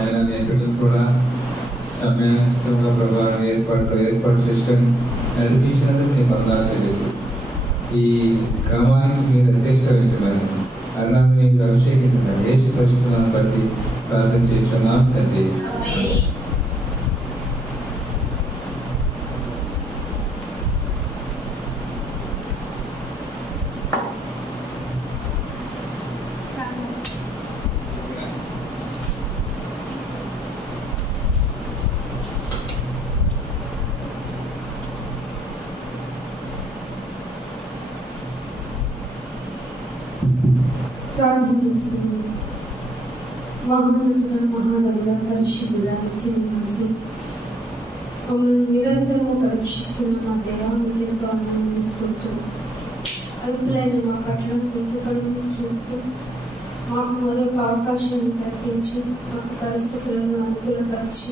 ఆయన నేర్పడం కూడా సమయానుసరంగా ప్రభావం ఏర్పాటు చేసుకొని నడిపించినందుకు నేను వందనాలు చెల్లిస్తూ ఈ క్రమానికి మీరు అధ్యక్షించమని అన్నాన్ని మీరు అభిషేకించమని యేసు పరిశుద్ధులను బట్టి ప్రార్థన చేస్తున్నాం తండ్రి. ప్రార్థన చేస్తున్నాను. మహోన్నతుల మహాగరుడ పరిశుద్ధుల నిత్య నివాసి మమ్మల్ని నిరంతరము పరీక్షిస్తున్న మా దేవా మీకు ఎంతో ఆనందిస్తూ అల్పులైన మా పట్ల కృపను చూపుతూ మాకు మరొక అవకాశాన్ని కల్పించి మాకు పరిస్థితులను అనుకూలపరిచి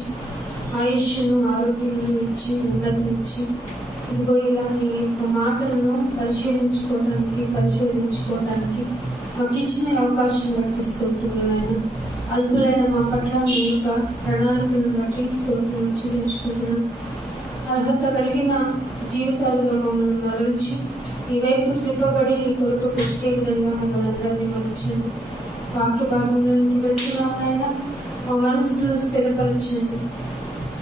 ఆయుష్ను ఆరోగ్యం ఇచ్చి నెమ్మదించి ఇదిగో ఇలా నీ యొక్క మాటలను పరిశోధించుకోవడానికి మాకు ఇచ్చిన అవకాశం బట్టి స్తోత్రములైన అల్పులైన మా పట్ల మీ యొక్క ప్రణాళికను బట్టి స్తోత్రం చెల్లించుకుంటున్నాం. అర్హత కలిగిన జీవితాలుగా మమ్మల్ని మరల్చి నీ వైపు త్రిప్పబడి నీ కొరకు పెట్టే విధంగా మమ్మల్ని అందరినీ మలచండి. వాక్య భాగంలోనికి వెళ్తున్నాం ఆయన మా మనసులను స్థిరపరచండి.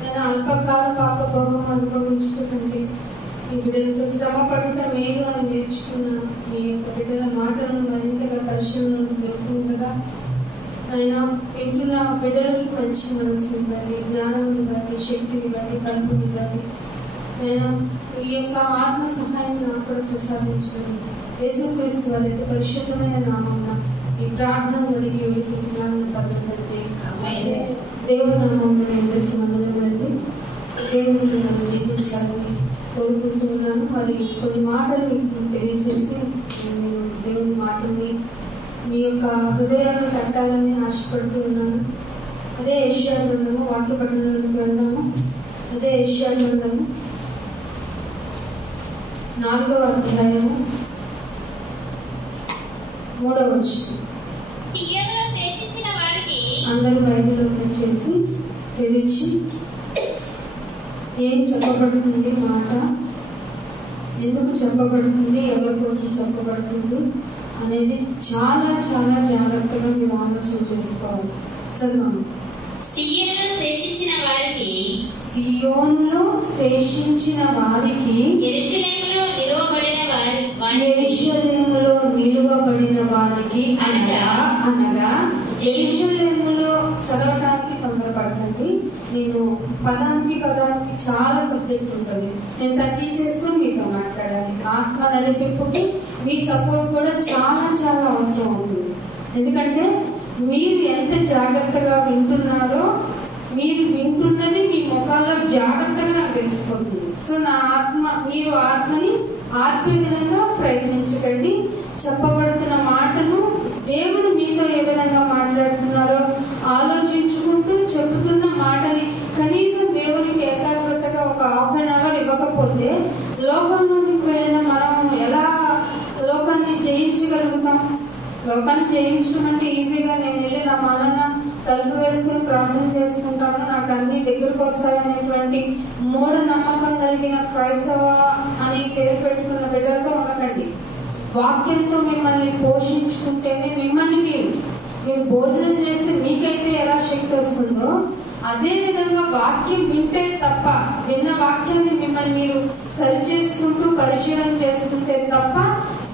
నేను అల్పకాల పాపభోగం అనుభవించుకుంటే ఈ బిడ్డలతో శ్రమ పడుట మేలు అని నేర్చుకున్న మీ యొక్క బిడ్డల మాటలను మరింతగా పరిశీలనకు వెళ్తుండగా ఆయన వింటున్న బిడ్డలకి మంచి మనసుని బట్టి జ్ఞానాన్ని బట్టి శక్తిని బట్టి కలుపుని బట్టి నేను ఈ యొక్క ఆత్మ సహాయం నాకు కూడా ప్రసాదించండి. యేసుక్రీస్తు వారి యొక్క పరిశుద్ధమైన నామమున ఈ ప్రార్థన అడిగి వేడుకుంటున్నాను పర్వతండి. దేవుని నామమున అందరికీ వందనములండి. దేవుని నన్ను దీవించాలని కోరుకుంటున్నాను. మరి కొన్ని మాటలు మీకు తెలియజేసి నేను దేవుని మాటని మీ యొక్క హృదయాలను తట్టాలని ఆశపడుతూ ఉన్నాను. అదే యెషయా గ్రంథము వాక్య పఠనంలోకి వెళ్దాము. అదే యెషయా గ్రంథము 4వ అధ్యాయము 3వ వచనం. అందరూ బైబిల్ ఓపెన్ చేసి తెరిచి ఏం చెప్పబడుతుంది, మాట ఎందుకు చెప్పబడుతుంది, ఎవరి కోసం చెప్పబడుతుంది అనేది చాలా చాలా జాగ్రత్తగా మీరు ఆలోచన చేసుకోవాలి. చదవము. సియోనులో శేషించిన వారికి యెరూషలేములో నిలువబడిన వారికి అనగా యెరూషలేములో చదవడానికి తొందరపడకండి. నేను పదానికి చాలా సబ్జెక్ట్ ఉంటుంది. నేను తగ్గించేసుకుని మీతో మాట్లాడాలి. ఆత్మ నడిపింపుకి మీ సపోర్ట్ కూడా చాలా చాలా అవసరం అవుతుంది. ఎందుకంటే మీరు ఎంత జాగ్రత్తగా వింటున్నారో మీరు వింటున్నది మీ ముఖాల్లో జాగ్రత్తగా నాకు తెలిసిపోతుంది. సో మీరు ఆత్మని ఆర్పే విధంగా ప్రయత్నించకండి. చెప్పబడుతున్న మాటను దేవుడు మీతో ఏ విధంగా మాట్లాడుతున్నారో ఆలోచించుకుంటూ చెబుతున్న మాటని కనీసం దేవునికి ఏకాగ్రతగా ఒక ½ అవర్ ఇవ్వకపోతే లోకంలోనికి వెళ్ళిన మనం ఎలా లోకాన్ని జయించగలుగుతాం? లోకాన్ని జయించడం అంటే ఈజీగా నేను వెళ్ళి నా మనన్న తలుపు వేసుకుని ప్రార్థన చేసుకుంటాను, నాకు అన్ని దగ్గరకు వస్తాయి అనేటువంటి మూఢ నమ్మకం కలిగిన క్రైస్తవ అని పేరు పెట్టుకున్న బిడ్డలతో ఉండకండి. వాక్యంతో మిమ్మల్ని పోషించుకుంటేనే మిమ్మల్ని మీరు భోజనం చేస్తే మీకైతే ఎలా శక్తి వస్తుందో అదే విధంగా వాక్యం వింటే తప్ప, విన్న వాక్యాన్ని మిమ్మల్ని మీరు సరి చేసుకుంటూ పరిశీలన చేసుకుంటే తప్ప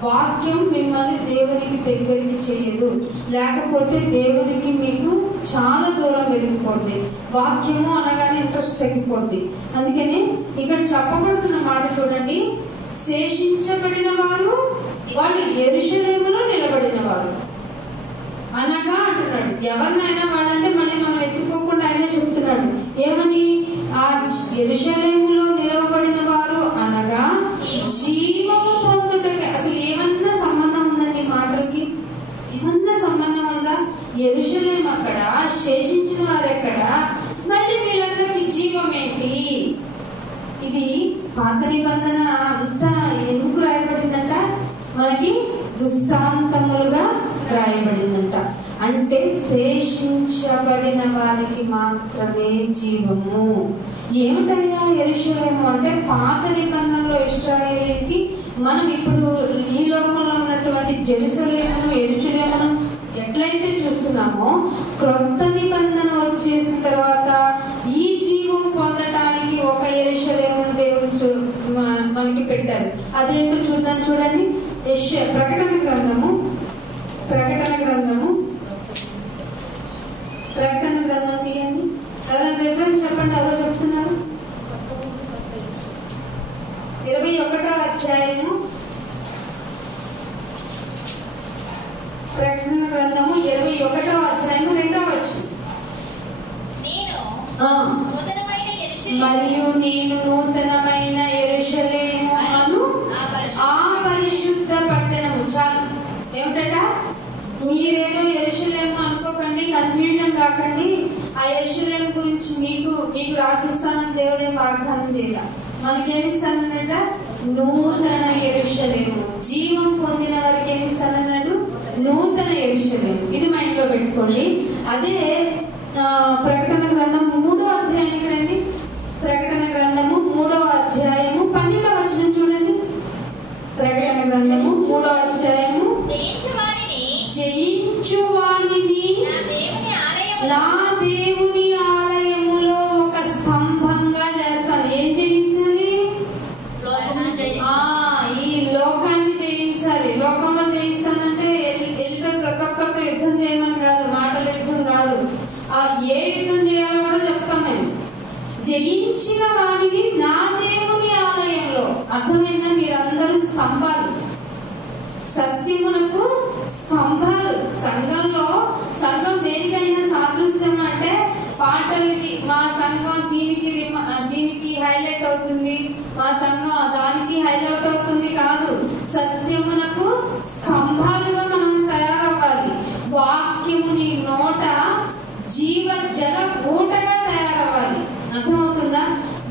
వాక్యం మిమ్మల్ని దేవునికి దగ్గరికి చేయదు. లేకపోతే దేవునికి మీకు చాలా దూరం పెరిగిపోద్ది. వాక్యము అనగానే ఇంట్రెస్ట్ తగ్గిపోద్ది. అందుకని ఇక్కడ చెప్పబడుతున్న మాట చూడండి. శేషించబడిన వారు వాళ్ళు యెరూషలేములో నిలబడిన వారు అనగా అంటున్నాడు. ఎవరినైనా వాళ్ళంటే మళ్ళీ మనం ఎత్తుకోకుండా ఆయన చెప్తున్నాడు. ఏమని? ఆ యెరూషలేములో నిలవబడిన వారు అనగా జీవము పొందుటకి. అసలు ఏమన్నా సంబంధం ఉందండి మాటలకి? ఏమన్నా సంబంధం ఉందా? యెరూషలేము అక్కడ, శేషించిన వారు ఎక్కడ, మళ్ళీ వీళ్ళందరికీ జీవం ఏంటి? ఇది పాత నిబంధన అంతా ఎందుకు రాయబడిందంట? మనకి దృష్టాంతములుగా రాయబడిందంట. అంటే శేషించబడిన వారికి మాత్రమే జీవము. ఏమిటయ్యా యెరూషలేము అంటే పాత నిబంధనలో ఇశ్రాయేలీకి మనం ఇప్పుడు ఈ లోకంలో ఉన్నటువంటి యెరూషలేమును ఎట్లయితే చూస్తున్నామో, క్రొత్త నిబంధన వచ్చేసిన తర్వాత ఈ జీవం పొందటానికి ఒక యెరూషలేమును దేవుడు మనకి పెట్టారు. అదేంటో చూద్దాం. చూడండి, ప్రకటన గ్రంథము తీయండి. ఎవరైనా రిఫరెన్స్ చెప్పండి, ఎవరో చెప్తున్నారు. 21వ అధ్యాయము ప్రకటన గ్రంథము 21వ అధ్యాయము 2వ వచనం. మరియు నేను నూతనమైన యెరూషలేము అను ఆ పరిశుద్ధ పట్టణము. చాలు. ఏమిటట? మీరేదో యెరూషలేము అనుకోకండి, కన్ఫ్యూజన్ కాకండి. ఆ యెరూషలేము గురించి మీకు రాసిస్తానని దేవుడే వాగ్దానం చేయాల. మనకేమిస్తానన్నట? నూతన యెరూషలేము. జీవం పొందిన వారికి ఏమిస్తానన్నాడు? నూతన యెరూషలేము. ఇది మైండ్ లో పెట్టుకోండి. అదే ప్రకటన గ్రంథం 3వ అధ్యాయానికి రండి. ప్రకటన గ్రంథము 3వ అధ్యాయము 12వ వచనం చూడండి. ప్రకటన గ్రంథము 3వ అధ్యాయము జయించువానిని నా దేవుని ఆలయములో ఒక స్తంభంగా చేస్తాను. ఏం జయించాలి? ఈ లోకాన్ని జయించాలి. లోకంలో జయిస్తానంటే వెళ్ళిపోయి ప్రతి ఒక్కరితో యుద్ధం చేయమని కాదు, మాటల యుద్ధం కాదు. ఏ యుద్ధం చేయాలో కూడా చెప్తాను నేను. జయించిన వాడిని నా దేవుని ఆలయంలో. అర్థమైందా? మీరందరూ స్తంభాలు, సత్యమునకు స్తంభాలు. సంఘం దేనికైనా సాదృశ్యం అంటే పాటలకి మా సంఘం దీనికి హైలైట్ అవుతుంది, మా సంఘం దానికి హైలైట్ అవుతుంది కాదు. సత్యమునకు స్తంభాలుగా మనం తయారవ్వాలి. వాక్యముని నోట జీవ జల ఊటగా తయారవ్వాలి. అర్థమవుతుందా?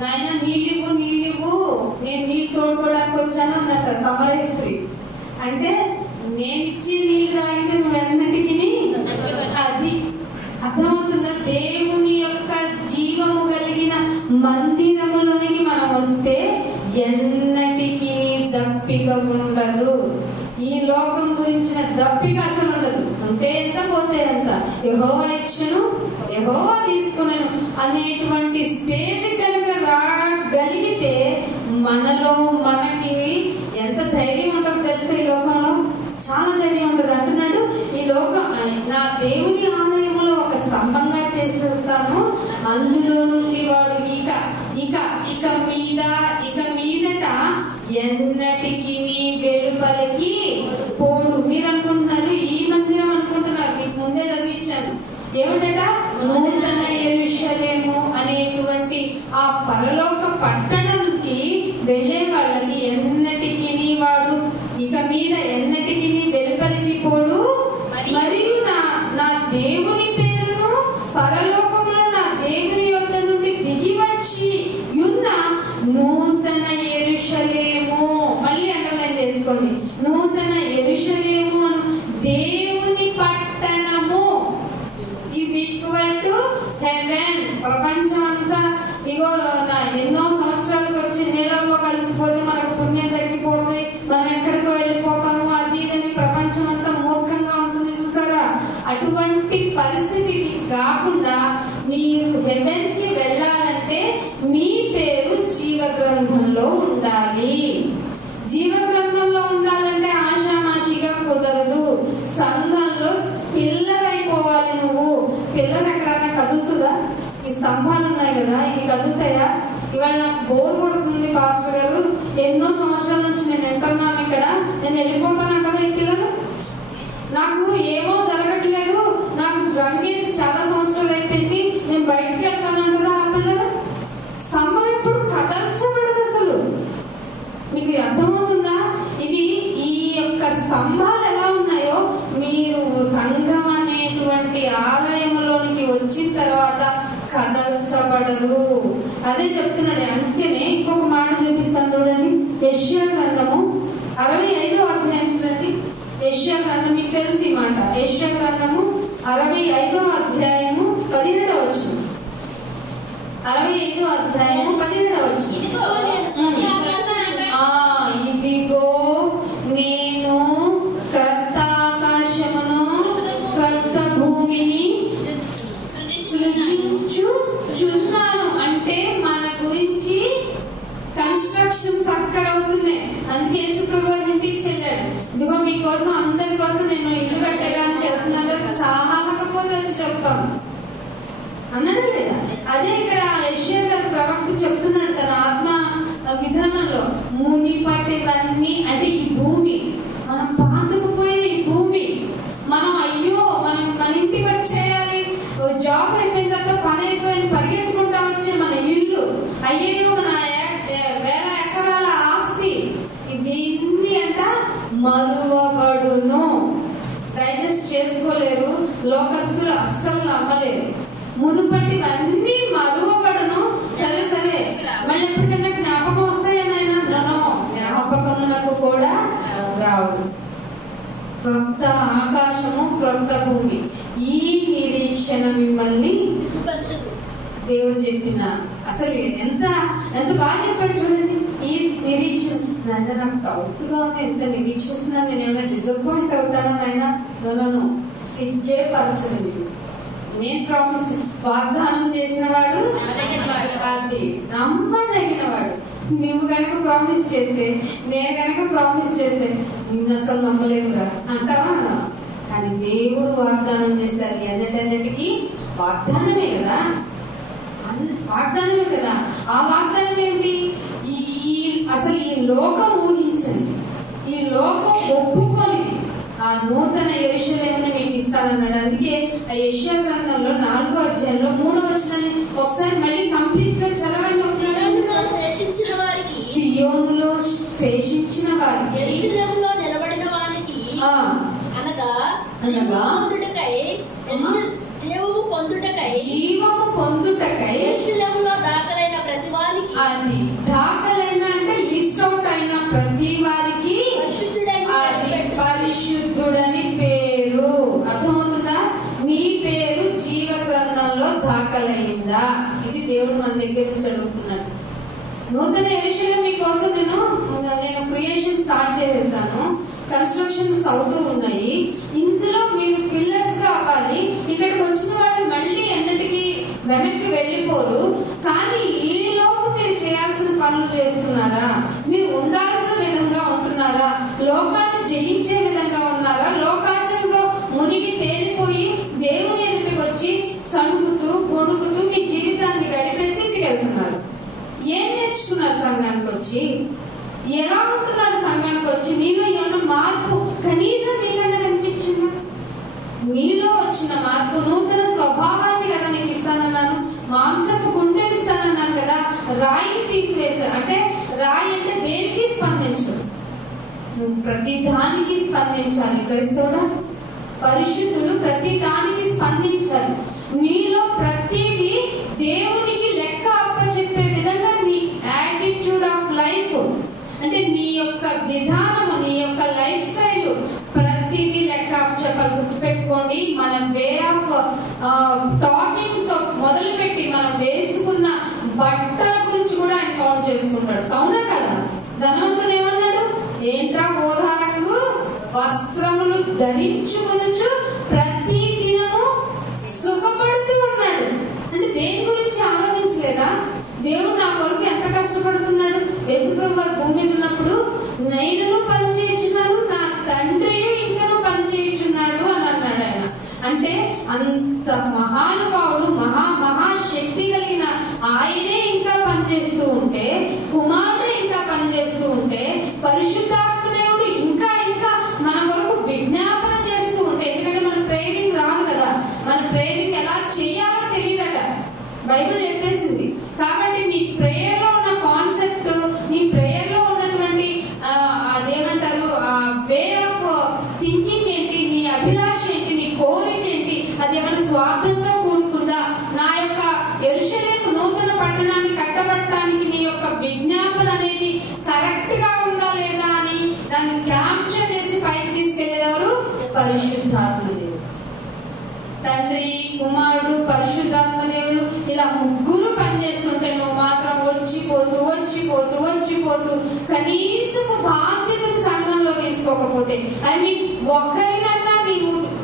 నాయన నీళ్ళివ్వు, నేను నీళ్ళు తోడుకోవడానికి వచ్చాను అన్నట్ట సమరయ స్త్రీ. అంటే నేనిచ్చి నీళ్ళు తాగితే నువ్వు ఎన్నటికి అది. అర్థమవుతుందా? దేవుని యొక్క జీవము కలిగిన మందిరములోనికి మనం వస్తే ఎన్నటికి దప్పిక ఉండదు. ఈ లోకం గురించిన దప్పిక అసలు ఉండదు. ఉంటే ఎంత, పోతే ఎంత. యెహోవా ఇచ్చెను, యెహోవా తీసుకున్నాను అనేటువంటి స్టేజ్ కనుక రాగలిగితే మనలో మనకి ఎంత ధైర్యం ఉంటుందో తెలుసా? ఈ లోకంలో చాలా ధైర్యం ఉంటుంది. అంటున్నాడు, ఈ లోకం నా దేవుని ఆలయంలో ఒక స్తంభంగా చేసేస్తాను, అందులో నుండి వాడు ఇక మీదట ఎన్నటికి వెలుపలికి పోడు. మీరు అనుకుంటున్నారు ఈ మందిరం అనుకుంటున్నారు, మీకు ముందే చదివించాను. ఏమిటట? నూతన యెరూషలేము అనేటువంటి ఆ పరలోక పట్టణానికి వెళ్లే వాళ్ళకి ఎన్నటికి వాడు ఇక మీద ఎన్నటికి వెలుపలికి పోడు. మరియు నా దేవుని పేరును పరలోకంలో నా దేవుని యొద్ద నుండి దిగి వచ్చి ఉన్న నూతన యెరూషలేము. మళ్ళీ అండర్లైన్ చేసుకోండి. నూతన యెరూషలేము అను దేవుని పట్టణము ఈజ్ ఈక్వల్ టు హెవెన్. ప్రపంచం అంతా ఇగో ఎన్నో సంవత్సరాలకు వచ్చి నీళ్ళలో కలిసిపోతే మనకు పుణ్యం తగ్గిపోతే మనం ఎక్కడికో వెళ్ళిపోతాము, అది ఇదని ప్రపంచం అంతా మూర్ఖంగా ఉంటుంది చూసారా? అటువంటి పరిస్థితికి కాకుండా మీరు హెవెన్ కి వెళ్ళాలంటే మీ పేరు జీవ గ్రంథంలో ఉండాలి. జీవ గ్రంథంలో ఉండాలంటే ఆషామాషిగా కుదరదు. సంఘంలో పిల్లర్ అయిపోవాలి నువ్వు. పిల్లర్ ఎక్కడన్నా కదులుతుందా? ఈ స్తంభాలు ఉన్నాయి కదా, ఇవి కదులుతాయా? ఇవాళ నాకు బోర్ కొడుతుంది పాస్టర్ గారు, ఎన్నో సంవత్సరాల నుంచి నేను వింటున్నాను ఇక్కడ, నేను వెళ్ళిపోతాను కదా. ఈ పిల్లలు నాకు ఏమో జరగట్లేదు, నాకు రంగేసి చాలా సంవత్సరాలు అయిపోయింది, నేను బయటికి వెళ్తానంటారా? ఆ పిల్లలు స్తంభం ఎప్పుడు కదల్చబడదు అసలు. మీకు అర్థమవుతుందా? ఇవి ఈ యొక్క స్తంభాలు ఎలా ఉన్నాయో మీరు సంఘం అనేటువంటి ఆలయంలోనికి వచ్చిన తర్వాత కదల్చబడరు. అదే చెప్తున్నాడు. అందుకనే ఇంకొక మాట చూపిస్తాను చూడండి. యెషయా గ్రంథము 65వ అధ్యాయం చూడండి. యెషయా గ్రంథం మీకు తెలిసి మాట. యెషయా గ్రంథము 65వ అధ్యాయము 17వ వచనం. 65వ అధ్యాయము 17వ వచనం. ఇదిగో నేను క్రొత్త ఆకాశమును క్రొత్త భూమిని సృజించుచున్నాను. అంటే మన గురించి కన్స్ట్రక్షన్స్ అక్కడ అవుతున్నాయి. అందుకే యేసుప్రభు ఇంటికి చెల్లాడు. ఇదిగో మీకోసం అందరి కోసం నేను ఇల్లు కట్టడానికి వెళ్తున్నాను, చాలకపోతే వచ్చి చెప్తాను అన్నాడు లేదా? అదే ఇక్కడ యెషయా గారు ప్రవక్త చెప్తున్నాడు తన ఆత్మ విధానంలో. మునిపటివన్నీ అంటే ఈ భూమి, మనం పాతుకుపోయిన ఈ భూమి, మనం అయ్యో మనం మన ఇంటికి వచ్చేయాలి, జాబ్ అయిపోయిన తర్వాత పని అయిపోయిన పరిగెత్తుకుంటా వచ్చే మన ఇల్లు, అయ్యో మన వేల ఎకరాల ఆస్తి, ఇవన్నీ అంట మరువబడును. డైజెస్ట్ చేసుకోలేరు లోకస్తులు, అస్సలు నమ్మలేరు. మునుపటివన్నీ మరువబడును. సరే సరే మళ్ళీ ఎప్పటికైనా జ్ఞాపకం వస్తాయనైనా జ్ఞాపకమునకు కూడా రావు. క్రొత్త ఆకాశము క్రొత్త భూమి, ఈ నిరీక్షణ మిమ్మల్ని దేవుడు చెప్పిన అసలు ఎంత ఎంత బాగా చెప్పాడు చూడండి. ఈ నిరీక్షణ నాయన నాకు డౌట్ గా ఉంది, ఎంత నిరీక్షిస్తున్నా నేను ఏమైనా డిసప్పాయింట్ అవుతానా నాయన? నన్ను సిగ్గే పరచదు నీవు. నేను ప్రామిస్ వాగ్దానం చేసిన వాడు అది నమ్మదగిన వాడు. నువ్వు కనుక ప్రామిస్ చేస్తే, నేను కనుక ప్రామిస్ చేస్తే నిన్ను అసలు నమ్మలేదురా అంటావా? కానీ దేవుడు వాగ్దానం చేశారు. ఎన్నటన్నిటికీ వాగ్దానమే కదా, వాగ్దానమే కదా. ఆ వాగ్దానం ఏంటి? అసలు ఈ లోకం ఊహించండి, ఈ లోకం ఒప్పుకోనిది ఆ నూతన యెరూషలేమును మీకు ఇస్తానన్నాడు. అందుకే ఆ యెషయా గ్రంథంలో 4వ అధ్యాయంలో 3వ వచనాన్ని ఒకసారి మళ్ళీ కంప్లీట్ గా చదవండి. సియోనులో శేషించిన వారికి, నిలబడిన వారికి అనగా జీవము పొందుటకై దాఖలైన ప్రతి వారికి, అది దాఖలైన అంటే లిస్ట్ అవుట్ అయిన ప్రతి వారికి అది పరిశుద్ధుడని పేరు. అర్థమవుతుందా? మీ పేరు జీవ గ్రంథంలో దాఖలైందా? ఇది దేవుడు మన దగ్గర నుంచి అడుగుతున్నాడు. నూతన యెరూషలేము మీకోసం నేను క్రియేషన్ స్టార్ట్ చేసేసాను. కన్స్ట్రక్షన్స్ అవుతూ ఉన్నాయి. ఇందులో మీరు పిల్లర్స్ గా అవ్వాలి. ఇక్కడికి వచ్చిన వాళ్ళు మళ్ళీ ఎన్నటికి వెనక్కి వెళ్ళిపోరు. కానీ ఈ లోపు మీరు చేయాల్సిన పనులు చేస్తున్నారా? మీరు ఉండాల్సిన విధంగా ఉంటున్నారా? లోకాన్ని జయించే విధంగా ఉన్నారా? లోకాశంలో మునిగి తేలిపోయి దేవుని ఎదుటికి వచ్చి సణుగుతూ గొణుగుతూ మీ జీవితాన్ని గడిపేసి ఇంటికి వెళ్తున్నారు. ఏం నేర్చుకున్నారు సంఘానికి వచ్చి? ఎలా ఉంటున్నారు సంఘానికి వచ్చి? నీలో ఏమన్నా మార్పు కనీసం మీకన్నా కనిపించిందా? నీలో వచ్చిన మార్పు, నూతన స్వభావాన్ని కదా నీకు ఇస్తానన్నాను, మాంసపు గుండెని ఇస్తానన్నాను కదా. రాయిని తీసివేశారు. అంటే రాయి అంటే దేనికి స్పందించదు, ప్రతి దానికి స్పందించాలి. క్రైస్తవుడా, పరిశుద్ధులు ప్రతి దానికి స్పందించాలి. నీలో ప్రతిదీ దేవునికి లెక్క అప్పచెప్పే విధంగా నీ యాటిట్యూడ్ ఆఫ్ లైఫ్, అంటే నీ యొక్క విధానము, నీ యొక్క లైఫ్ స్టైల్ ప్రతిదీ లెక్క అప్పచెప్పాలి. గుర్తుపెట్టుకోండి, మన వే ఆఫ్ టాకింగ్ తో మొదలుపెట్టి మనం వేసుకున్న బట్టల గురించి కూడా ఆయన కౌంట్ చేసుకుంటాడు. అవునా కదా? ధనవంతుడు ఏమన్నాడు? ఏంట్రా ఓదా రంగు వస్త్రములు ధరించుకొనుచు ప్రతి దినము సుఖపడుతూ ఉన్నాడు. అంటే దేని గురించి ఆలోచించలేదా? దేవుడు నా కొరకు ఎంత కష్టపడుతున్నాడు. యేసుప్రభు వారు భూమి మీద ఉన్నప్పుడు నేను పని చేయించున్నాను, నా తండ్రి ఇంకనూ పని చేయించున్నాడు అని అన్నాడు ఆయన. అంటే అంత మహానుభావుడు, మహాశక్తి కలిగిన ఆయనే ఇంకా పనిచేస్తూ ఉంటే, కుమారుడే ఇంకా పనిచేస్తూ ఉంటే, పరిశుద్ధాత్మ దేవుడు ఇంకా మన కొరకు విజ్ఞాపన చేస్తూ ఉంటే, ఎందుకంటే మన ప్రేరింగ్ రాదు కదా, మన ప్రేరింగ్ ఎలా చేయాలో తెలియదట, బైబిల్ చెప్పేసింది. కాబట్టి నీ ప్రేయర్ లో ఉన్న కాన్సెప్ట్, నీ ప్రేయర్ లో ఉన్నటువంటి అదేమంటారు వే ఆఫ్ థింకింగ్ ఏంటి, నీ అభిలాష ఏంటి, నీ కోరిక ఏంటి, అది ఏమైనా స్వార్థంతో కూడుకుందా? నా యొక్క యెరూషలేము నూతన పట్టణాన్ని కట్టబడటానికి నీ యొక్క విజ్ఞాపన అనేది కరెక్ట్ గా ఉందా లేదా అని దాన్ని క్యాప్చర్ చేసి పైకి తీసుకెళ్లేవారు పరిశుద్ధాత్మ దేవుడు. తండ్రి, కుమారుడు, పరిశుద్ధాత్మ దేవుడు ఇలా ముగ్గురు పనిచేస్తుంటే నువ్వు మాత్రం వచ్చిపోతూ కనీసము బాధ్యతను సంఘంలో తీసుకోకపోతే, ఐ మీన్ ఒక్కరినన్నా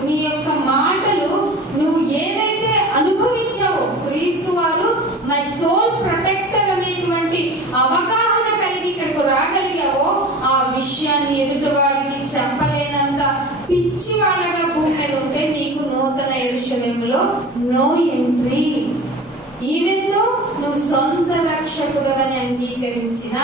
నీ యొక్క మాటలు నువ్వు ఏదైతే అనుభవించావో, క్రీస్తు వారు మై సోల్ ప్రొటెక్టర్ అనేటువంటి అవగాహన కలిగి ఇక్కడికి రాగలిగావో, ఆ విషయాన్ని ఎదుటివాడికి చెప్పలేనంత పిచ్చివాళ్ళగా భూమి మీద ఉంటే నీకు నూతన యెరూషలేములో నో ఎంట్రీ. ఈవెన్ దో నువ్వు సొంత రక్షకుడని అంగీకరించిన.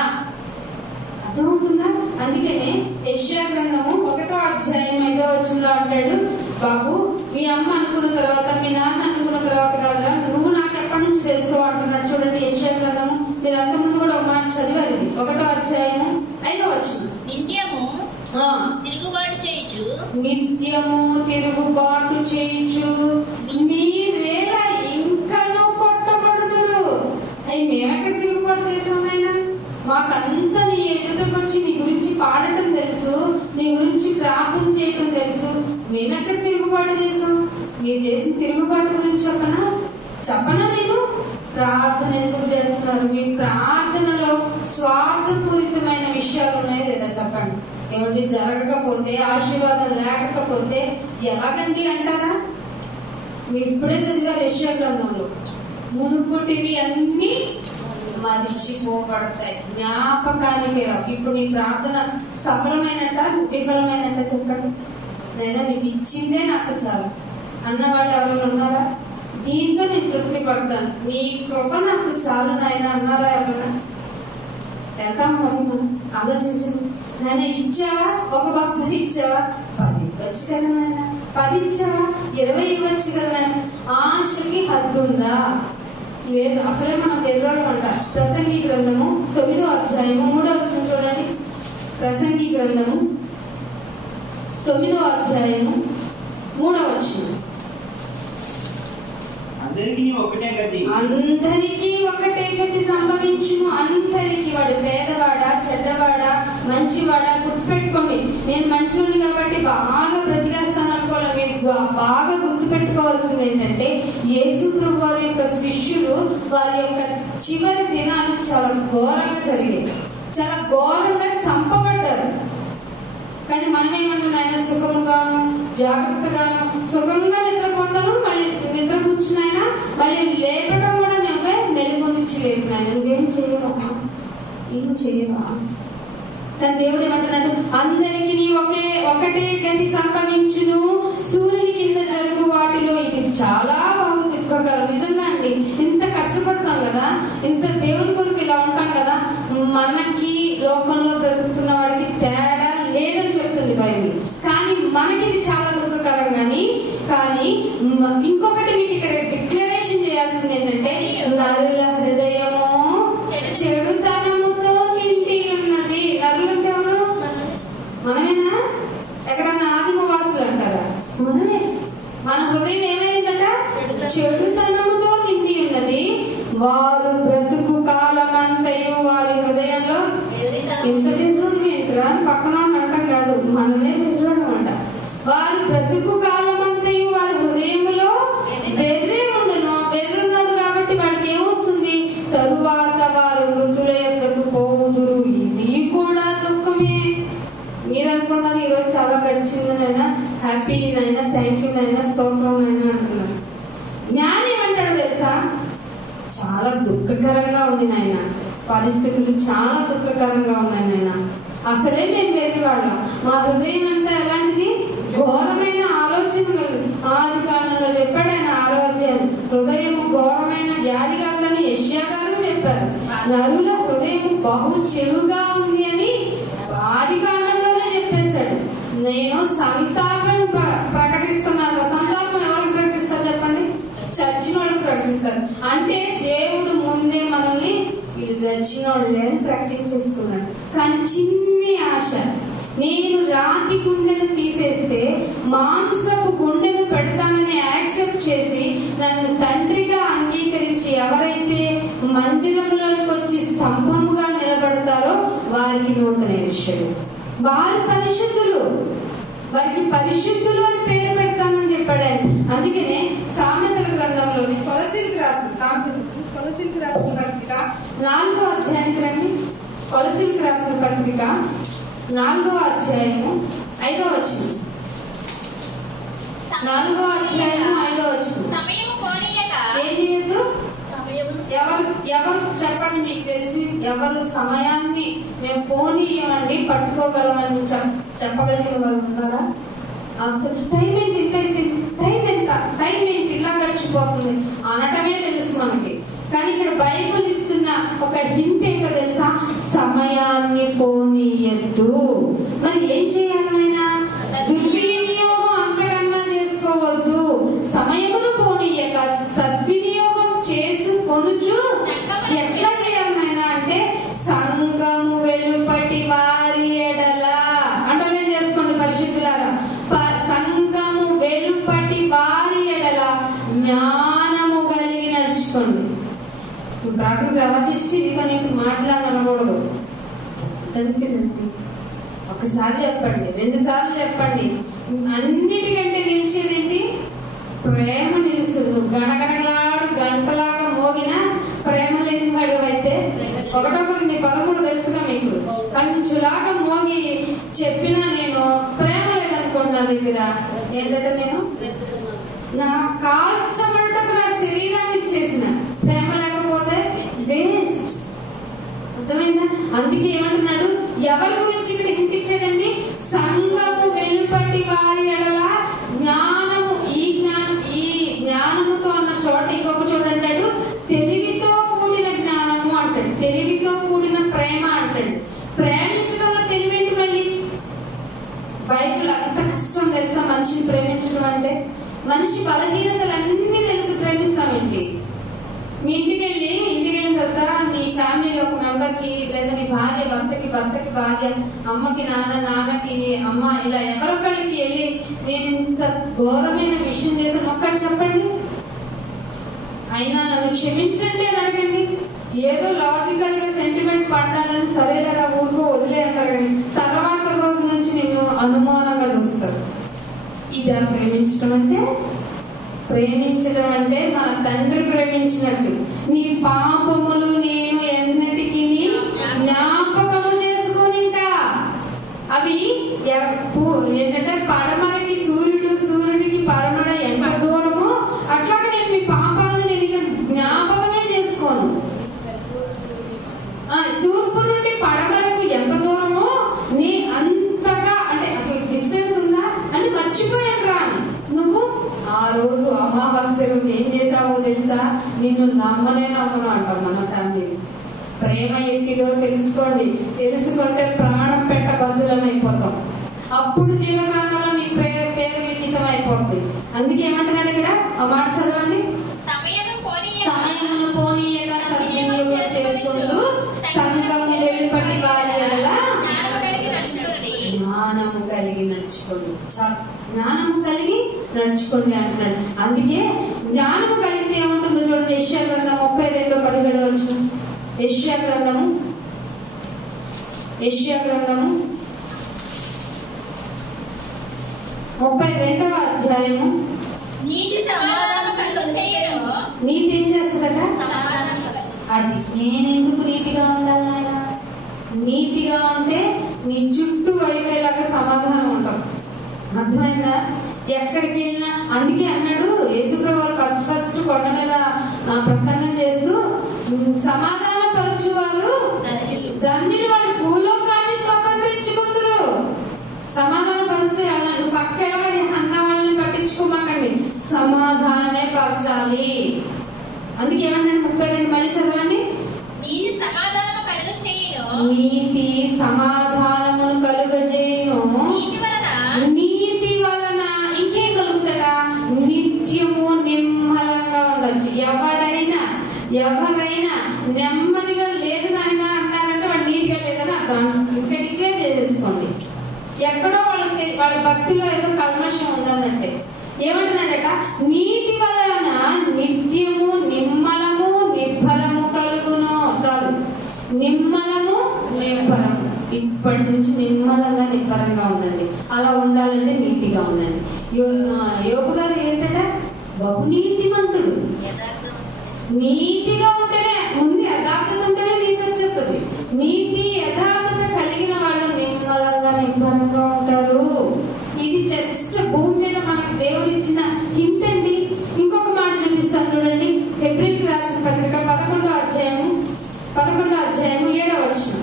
అర్థమవుతుందా? అందుకనే యెషయా గ్రంథము 1వ అధ్యాయం 5వ వచనంలో అంటాడు, బాబు మీ అమ్మ అనుకున్న తర్వాత, మీ నాన్న అనుకున్న తర్వాత కాదురా, నువ్వు నాకు ఎప్పటి నుంచి తెలుసు అంటున్నాడు. చూడండి యెషయా గ్రంథము, మీరు అంతకుముందు కూడా ఒక మాట చదివారు, ఇది 1వ అధ్యాయము 5వ వచనం. నిత్యము తిరుగుబాటు చేయుచు మీరేలా ఇంకనూ కొట్టబడుదురు. అయ్యి మేమెక్కడ తిరుగుబాటు చేసాం నాయనా? మాకంతా నీ ఎదుటకొచ్చి నీ గురించి పాడటం తెలుసు, నీ గురించి ప్రార్థన చేయటం తెలుసు. మేమెక్కడ తిరుగుబాటు చేసాం? మీరు చేసిన తిరుగుబాటు గురించి చెప్పనా నేను? ప్రార్థన ఎందుకు చేస్తున్నారు? మీ ప్రార్థనలో స్వార్థపూరితమైన విషయాలు ఉన్నాయో లేదా చెప్పండి. ఏమండి, జరగకపోతే, ఆశీర్వాదం లేకపోతే ఎలాగండి అంటారా? మీరు ఇప్పుడే చదివారు యెషయా గ్రంథంలో, మునుపటివి అన్ని మరిచిపోబడతాయి, జ్ఞాపకానికి రావు. ఇప్పుడు నీ ప్రార్థన సఫలమైనట్ట విఫలమైనట్ట చెప్పండి. నేను నీకు ఇచ్చిందే నాకు చాలు అన్నవాళ్ళు ఎవరైనా ఉన్నారా? దీంతో నేను తృప్తి పడతాను, నీ కృప నాకు చాలు నాయన అన్నారా ఎవరైనా? వెళ్తాం మరి మనం ఆలోచించండి. నాయన ఇచ్చావా? ఒక బస్తా ఇచ్చావా? 10 ఇవ్వచ్చు కదా నాయన. 10 ఇచ్చావా? 20 ఇవ్వచ్చు కదా నాయన. ఆశకి హద్దు ఉందా? లేదు. అసలే మనం వెర్రోళ్ళం అంట. ప్రసంగి గ్రంథము 9వ అధ్యాయము 3వ వచనం చూడండి. ప్రసంగి గ్రంథము 9వ అధ్యాయము 3వ వచనం. అందరికీ ఒకటే గతి సంభవించును. అందరికీ, వాడు పేదవాడా చెడ్డవాడా మంచివాడా, గుర్తుపెట్టుకోండి. నేను మంచోడిని కాబట్టి బాగా బ్రతికేస్తాను అనుకోవాలి. మీరు బాగా గుర్తుపెట్టుకోవాల్సింది ఏంటంటే, యేసు ప్రభు వారి యొక్క శిష్యులు వారి యొక్క చివరి దినాలు చాలా ఘోరంగా జరిగాయి, చాలా ఘోరంగా చంపబడ్డారు. కానీ మనమేమన్నా ఆయన సుఖముగాను జాగ్రత్తగాను సుఖంగా నిద్రపోతాను, మళ్ళీ నిద్ర కూర్చున్నాయినా మళ్ళీ లేపడం కూడా నువ్వే మెలుగు నుంచి లేపినాయన. నువ్వేం చేయవా? కానీ దేవుడు ఏమంటున్నాడు, అందరికీ ఒకటే గతి సంభవించును, సూర్యుని కింద జరుగు వాటిలో. ఇది చాలా బాగుంది నిజంగా అండి. ఇంత కష్టపడతాం కదా, ఇంత దేవుని కొరకు ఇలా ఉంటాం కదా, మనకి లోకంలో బ్రతుకుతున్న వాడికి తేడా లేదని చెప్తుంది బైబిల్. కానీ మనకి ఇది చాలా దుఃఖకరం. కానీ ఇంకొకటి మీకు ఇక్కడ డిక్లరేషన్ చేయాల్సింది ఏంటంటే, నరుల హృదయము చెడుతనముతో నిండి ఉన్నది. నరులు అంటే ఎవరు? మనమేనా? ఎక్కడన్నా ఆదిమవాసులు అంటారా? మనమే. మన హృదయం ఏమైందట? చెడుతనముతో నిండి ఉన్నది. వారు బ్రతుకు కాలమంతయు వారి హృదయంలో. ఎంత వెర్రోడు ఏంట్రా పక్కన అంటాం కాదు, మనమే వెర్రోడు అంట. వారు బ్రతుకు కాలమంతయు వారి హృదయంలో వెర్రే ఉండును. వెర్రున్నాడు కాబట్టి వాడికి ఏమొస్తుంది? తరువాత వారు మృతుల యొద్దకు పోవుదురు. ఇది కూడా దుఃఖమే. మీరు అనుకున్నారు ఈరోజు చాలా గడిచింది నాయన, హ్యాపీ నాయన, థ్యాంక్ యూ నాయన, స్తోత్రం నాయన అంటున్నారు. జ్ఞానం ఏమంటాడు తెలుసా? చాలా దుఃఖకరంగా ఉంది నాయన, పరిస్థితులు చాలా దుఃఖకరంగా ఉన్నాయి నాయన. అసలే మేము వెర్రివాళ్ళం, మా హృదయం అంతా ఎలాంటిది? ఘోరమైన ఆలోచనలు. ఆది కాలంలో చెప్పాడు ఆయన 6వ అధ్యాయం, హృదయము ఘోరమైన వ్యాధి కాదని యెషయా గారు చెప్పారు. నరుల హృదయం బహు చెడుగా ఉంది అని ఆది కాలంలోనే చెప్పేశాడు. నేను సంతాపం ప్రకటిస్తున్నాను. సంతాపం ఎవరికి ప్రకటిస్తారు చెప్పండి? చచ్చిన వాళ్ళకి ప్రకటిస్తారు. అంటే దేవుడు ముందే మనల్ని ఇది చచ్చిన వాళ్ళే అని ప్రకటించేస్తున్నాడు. కానీ చిన్ని ఆశ, నేను రాతి గుండెను తీసేస్తే మాంసపు గుండెను పెడతానని యాక్సెప్ట్ చేసి నన్ను తండ్రిగా అంగీకరించి ఎవరైతే మందిరంలోకి వచ్చి స్తంభముగా నిలబడతారో వారికి నూతన యెరూషలేము. వారు పరిశుద్ధులు, వారికి పరిశుద్ధులు అని పేరు పెడతానని చెప్పాడు ఆయన. అందుకనే సామెతల గ్రంథంలోని కొలసీలకు రాసిన పత్రిక 4వ అధ్యాయానికి రండి. కొలసీలకు రాసిన పత్రిక 4వ అధ్యాయము 5వ వచనం. 4వ అధ్యాయము 5వ వచనం. ఏం చేయొద్దు? ఎవరు చెప్పండి, మీకు తెలిసి ఎవరు సమయాన్ని మేము పోనీయమండి పట్టుకోగలమని చెప్పగలిగిన వాళ్ళు ఉన్నారా? టైం ఏంటి ఇలా గడిచిపోతుంది అనటమే తెలుసు మనకి. కానీ ఇక్కడ బైబుల్ ఇస్తున్న ఒక హింట్ ఏంటో తెలుసా? సమయాన్ని పోనీయద్దు. మరి ఏం చేయాలి ఆయన? దుర్వినియోగం అంతకన్నా చేసుకోవద్దు. సమయమును పోనీయక సద్వినియోగం చేసుకొనుచు ఎట్లా చేయాలి ఆయన అంటే, సంఘము వెలుపటి వారి ఎడల అండర్లైన్ చేసుకోండి పరిశుద్ధులారా. సంఘము వెలుపటి వారి ఎడల జ్ఞానము కలిగి నడుచుకోండి. ప్రార్థన ప్రవచించి నీకు మాట్లాడనకూడదు. తండ్రి ఒకసారి చెప్పండి, 2 సార్లు చెప్పండి. అన్నిటికంటే నిలిచేదేంటి? ప్రేమ నిలుస్తుంది. నువ్వు గణగణగలాడు గంటలాగా మోగిన ప్రేమ లేని వాడు అయితే 1 కొరింథీ 13 తెలుసుగా మీకు. కంచులాగా మోగి చెప్పినా నేను ప్రేమ లేదనుకోండి నా దగ్గర, ఏంటంటే నేను నా కాల్చబడటకు నా శరీరాన్ని ఇచ్చేసిన, ప్రేమ లేకపోతే వేస్ట్. అర్థమైందా? అందుకే ఏమంటున్నాడు? ఎవరి గురించి ఇక్కడ హింటించాడండి? సంఘము వెలుపటి వారి ఎడల జ్ఞానము. ఈ జ్ఞానముతో అన్న చోట ఇంకొక చోట అంటాడు తెలివితో కూడిన జ్ఞానము అంటాడు, తెలివితో కూడిన ప్రేమ అంటాడు. ప్రేమించడంలో తెలివేంటి మళ్ళీ? బైబిల్ అంత కష్టం తెలుసా మనిషిని ప్రేమించడం అంటే? మనిషి బలహీనతలన్నీ తెలిసి ప్రేమిస్తామేంటి? మీ ఇంటికి వెళ్ళిన తర్వాత నీ ఫ్యామిలీలో ఒక మెంబర్ కి, లేదా నీ భార్య భర్తకి భార్య, అమ్మకి నాన్నకి అమ్మ, ఇలా ఎవరొక్కళ్ళకి వెళ్ళి నేను ఇంత ఘోరమైన విషయం చేశాను ఒక్కటి చెప్పండి, అయినా నన్ను క్షమించండి అని అడగండి. ఏదో లాజికల్ గా సెంటిమెంట్ పడ్డానని సరేలేరా ఊరుకో వదిలే అంటారు, కానీ తర్వాత రోజు నుంచి నేను అనుమానంగా చూస్తాను. ఇదా ప్రేమించడం అంటే? ప్రేమించడం అంటే మన తండ్రి ప్రేమించినట్టు. నీ పాపములు నేను ఎన్నటికి జ్ఞాపకము చేసుకుని, ఇంకా అవి ఏంటంటే పడమరకి సూర్యుడికి పడమర ఎంత దూరమో అట్లాగే నేను మీ పాపాలను నేను ఇంకా జ్ఞాపకమే చేసుకోను. తూర్పు నుండి పడమరకు ఎంత దూరమో నీ అంతగా, అంటే అసలు డిస్టెన్స్ ఉందా అని మర్చిపోయాను రా అని. నువ్వు ఆ రోజు అమావాస్య రోజు ఏం చేసావో తెలుసా? నిన్ను నమ్మను అంటాం మన ఫ్యామిలీ. ప్రేమ ఎట్టిదో తెలుసుకుంటే ప్రాణం పెట్ట బద్దులమైపోతాం. అప్పుడు జీవగ్రంథంలో నీ పేరు లిఖితం అయిపోతుంది. అందుకే ఏమంటున్నాడు ఇక్కడ? ఆ మాట చదవండి. సమయమును పోనీయక సద్వినియోగం చేసుకుంటూ సంఘము వెలుపటి వారి ఎడల జ్ఞానము కలిగి నడుచుకోండి. జ్ఞానము కలిగి నడుచుకోండి అంటున్నాడు. అందుకే జ్ఞానము కలిగితే ఏముంటుందో చూడండి. యెషయా గ్రంథం 32:17 యెషయా గ్రంథము 32వ అధ్యాయము. నీతి ఏం చేస్తుందట? అది నేనెందుకు నీతిగా ఉండాలి ఆయన? నీతిగా ఉంటే నీ చుట్టూ వైఫైలాగా సమాధానం ఉంటాం. అర్థమైందా? ఎక్కడికి వెళ్ళినా అందుకే అన్నాడు యేసుప్రభువు ఫస్ట్ కొండ మీద ప్రసంగం చేస్తూ, సమాధాన పరచువారు ధన్యులు, వాళ్ళు భూలోకాన్ని స్వతంత్రించుకుందరు. సమాధాన పరిస్థితి అన్నాడు. పక్కన అన్న వాళ్ళని పట్టించుకోమాకండి, సమాధానమే పరచాలి. అందుకే ఏమన్నాడు? 32 మళ్ళీ చదవండి. నీతి సమాధానమును కలుగజేయును. నీతి వలన ఇంకేం కలుగుతాడా? నిత్యము నిమ్మలంగా ఉండొచ్చు. ఎవరైనా నెమ్మదిగా లేదు నాయన అన్నారంటే వాడు నీతిగా లేదని అర్థం. ఇంకా డిక్లేర్ చేసేసుకోండి. ఎక్కడో వాళ్ళ భక్తిలో ఏదో కల్మషం ఉందన్నట్టే. ఏమంటున్నాడట? నీతి వలన నిత్యము నిమ్మలము నిబ్బరము కలుగును. చాలు, నిమ్మలము నిబ్బరము. ఇప్పటి నుంచి నిమ్మలంగా నిబ్బరంగా ఉండండి. అలా ఉండాలంటే నీతిగా ఉండండి. యోబు గారు ఏంటంటే బహునీతిమంతుడు. నీతిగా ఉంటేనే, ముందు యథార్థత ఉంటేనే నీతి వచ్చేస్తుంది. నీతి యథార్థత కలిగిన వాళ్ళు నిమ్మలంగా నిబ్బరంగా ఉంటారు. ఇది జస్ట్ భూమి మీద మనకి దేవుడు ఇచ్చిన హింట్ అండి. ఇంకొక మాట చూపిస్తాను చూడండి. ఏప్రిల్కి రాసిన పత్రిక 11వ అధ్యాయము 7వ వచనం.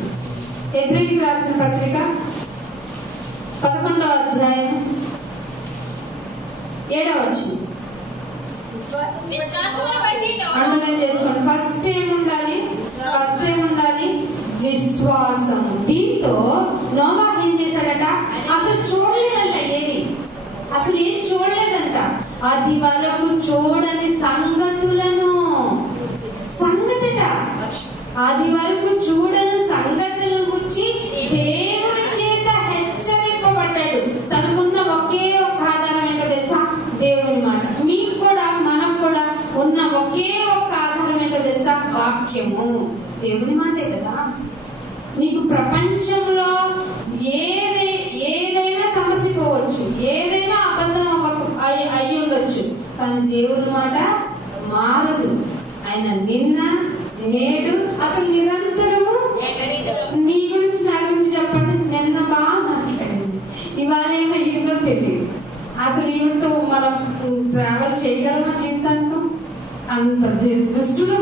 ఏప్రిల్కి రాసిన పత్రిక 11వ అధ్యాయం 7వ వచనం. అండర్లైన్ చేసుకోండి. ఫస్ట్ ఏముండాలి? విశ్వాసము. దీంతో నోవాహు ఏం చేశాడట? అసలు చూడలేదంట. అసలు ఏం చూడలేదంట. అది వరకు చూడని సంగతిట. అది వరకు చూడని సంగతులను గురించి దేవుని చేత హెచ్చరింపబడ్డాడు. తనకున్న ఒకే ఒక ఆధారం ఏంటో తెలుసా? దేవుని మాట. మీకు కూడా, మనకు కూడా ఉన్న ఒకే ఒక ఆధారం ఏంటో తెలుసా? వాక్యము. దేవుని మాటే కదా. నీకు ప్రపంచంలో ఏదైనా సమస్య పోవచ్చు, ఏదైనా అబద్ధం అయ్యి ఉండొచ్చు, కానీ దేవుని మాట మారదు. ఆయన నిన్న, నేడు, అసలు నిరంతరము. నీ గురించి, నా గురించి చెప్పండి. నిన్న బాగా మాట్లాడింది, ఇవాళ ఏమయ్యిందో తెలియదు. అసలు ఈవిడతో మనం ట్రావెల్ చేయగలమా జీవితాంతో? అంత దుష్టుడు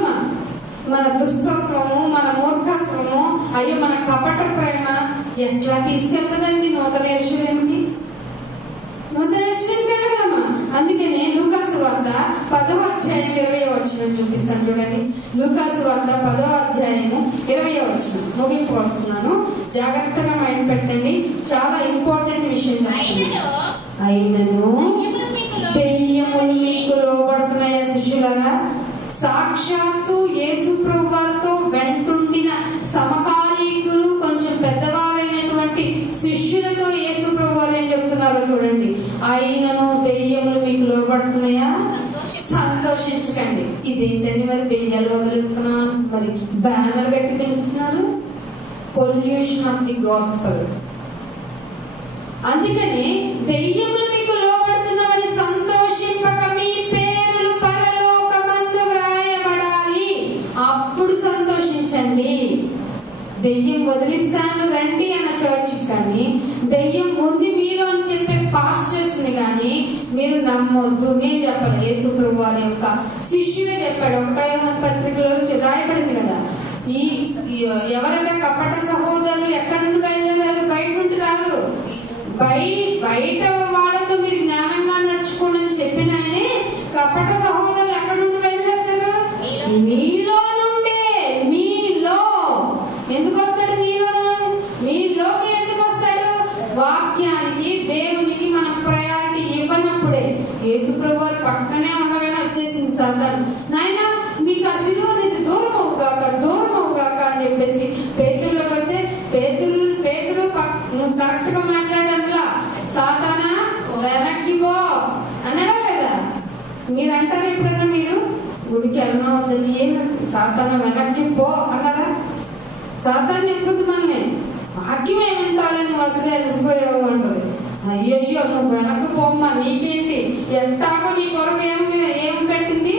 మన దుష్టత్వము, మన మూర్ఖత్వము, అయ్యో మన కపట ప్రేమ ఎట్లా తీసుకెళ్తుందండి నూతన యెరూషలేముకి వెళ్ళగలమా? అందుకనే లూకాసు వార్త 10వ అధ్యాయం 20వ వచనం చూపిస్తాను చూడండి. లూకాసు వార్త 10వ అధ్యాయము 20వ వచనం. ముగింపు వస్తున్నాను, జాగ్రత్తగా మైండ్ పెట్టండి. చాలా ఇంపార్టెంట్ విషయం చెప్తున్నాను. అయినను దెయ్యములు మీకు లోబడుతున్నాయా శిష్యులారా? సాక్షాత్తు యేసు ప్రభు వారితో వెంటుండిన సమకాలీకులు, కొంచెం పెద్దవారైనటువంటి శిష్యులతో యేసు ప్రభు వారు ఏం చెప్తున్నారో చూడండి. అయినను దెయ్యములు మీకు లోబడుతున్నాయా? సంతోషించకండి. ఇదేంటండి మరి దెయ్యాలు వదులుతున్నాను, మరి బ్యానర్ పెట్టి పిలుస్తున్నారు? Pollution of the gospel. అందుకని దెయ్యములు మీకు లోబడుతున్నామని సంతోషింపక మీ పేరులు పరలోకమందు వ్రాయబడాలి. అప్పుడు సంతోషించండి. దెయ్యం వదిలిస్తాను రండి అన్న చర్చికి కానీ, దెయ్యం ఉంది మీలో అని చెప్పే పాస్టర్స్ ని కానీ మీరు నమ్మొద్దు. నేను చెప్పాలి, యేసు ప్రభు వారి యొక్క శిష్యుడే చెప్పాడు. 1వ యోహాను పత్రికలో రాయబడింది కదా, ఈ ఎవరైనా కపట సహోదరులు ఎక్కడి నుండి బయలుదేరారు? బయట నుండి రారు. బయట వాళ్ళతో మీరు జ్ఞానంగా నడుచుకోండి అని చెప్పిన ఆయనే కపట సహోదరులు ఎక్కడి నుండి బయలుదేరుతారు? మీలో నుండే. మీలో ఎందుకు వస్తాడు? మీలోకి ఎందుకు వస్తాడు? వాక్యానికి, దేవునికి మనం ప్రయారిటీ ఇవ్వనప్పుడే. యేసు ప్రభు వారు పక్కనే ఉండగానే వచ్చేసింది సాతాను. నాయన మీకు ఆ సిలువ అనేది దూరం అవుగాక అని చెప్పేసి పేతురులో పడితే పేతురు కరెక్ట్ గా మాట్లాడలా. సాతానా వెనక్కి పో అన్నాడా లేదా? మీరు అంటారు ఎప్పుడన్నా, మీరు గుడికి వెళ్ళినా వద్దని, ఏం సాతానా వెనక్కి పో అన్నారా? సాతాను చెప్పుద్ది మనల్ని, వాక్యం ఏమంటావని నువ్వు అసలు అలసిపోయావు అంటది. అయ్యయ్యో నువ్వు వెనక్కి పోమ్మా, నీకేంటి, ఎట్టాగో నీ కొరకు ఏమి పెట్టింది?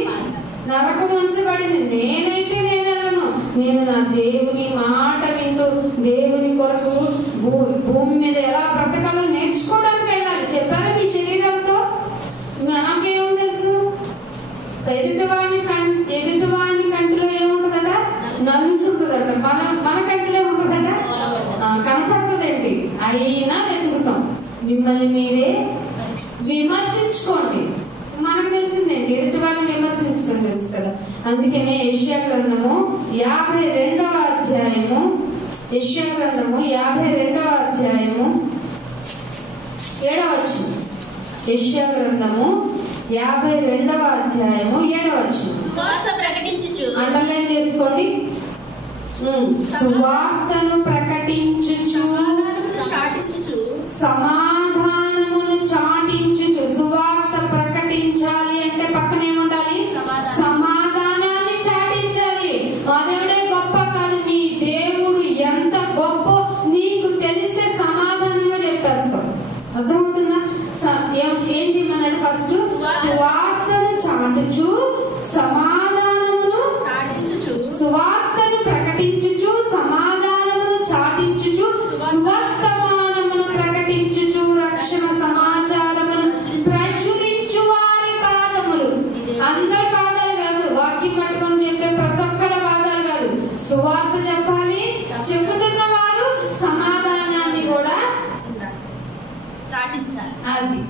నరకం ఉంచబడింది. నేనైతే నేను వెళ్ళను. నేను నా దేవుని మాట వింటూ దేవుని కొరకు భూమి మీద ఎలా బ్రతకాలో నేర్చుకోవడానికి వెళ్ళాలి. చెప్పారా మీ శరీరంతో? మనకేమో తెలుసు? ఎదుటివాని కంటిలో ఏముంటదట? నలుసు ఉంటుందట. మన కంటిలో ఉంటుందట, కనపడుతుందండి. అయినా వెతుకుతాం. మిమ్మల్ని మీరే విమర్శించుకోండి. మనకు తెలిసిందండి, ఎదుటివాడిని విమర్శించడం తెలుసు కదా. అందుకనే యెషయా గ్రంథము 52వ అధ్యాయము 7వ వచనం. యెషయా గ్రంథము 52వ అధ్యాయము 7వ వచనం. అండర్లైన్ చేసుకోండి. సువార్తను ప్రకటించుచు సమాధానమును చాటించుచు. సువార్త ప్రకటించాలి అంటే పక్కనే ఉండాలి, సమాధానాన్ని చాటించాలి. మా దేవుడే గొప్ప కాదు, మీ దేవుడు ఎంత గొప్ప నీకు ఫస్ట్ సువార్తను చాటుచు సమాధానమును సువార్తను ప్రకటించుచు సమాధానమును చాటించుచు సువర్తమానమును ప్రకటించుచు రక్షణ సమాచారమును ప్రచురించు వారి పాదములు. అందరి పాదాలు కాదు, వాక్యం పట్టుకొని చెప్పే ప్రతి ఒక్కళ్ళ పాదాలు కాదు. సువార్త చెప్పాలి, చెబుతున్న వారు సమాధానాన్ని కూడా చాటించాలి. అది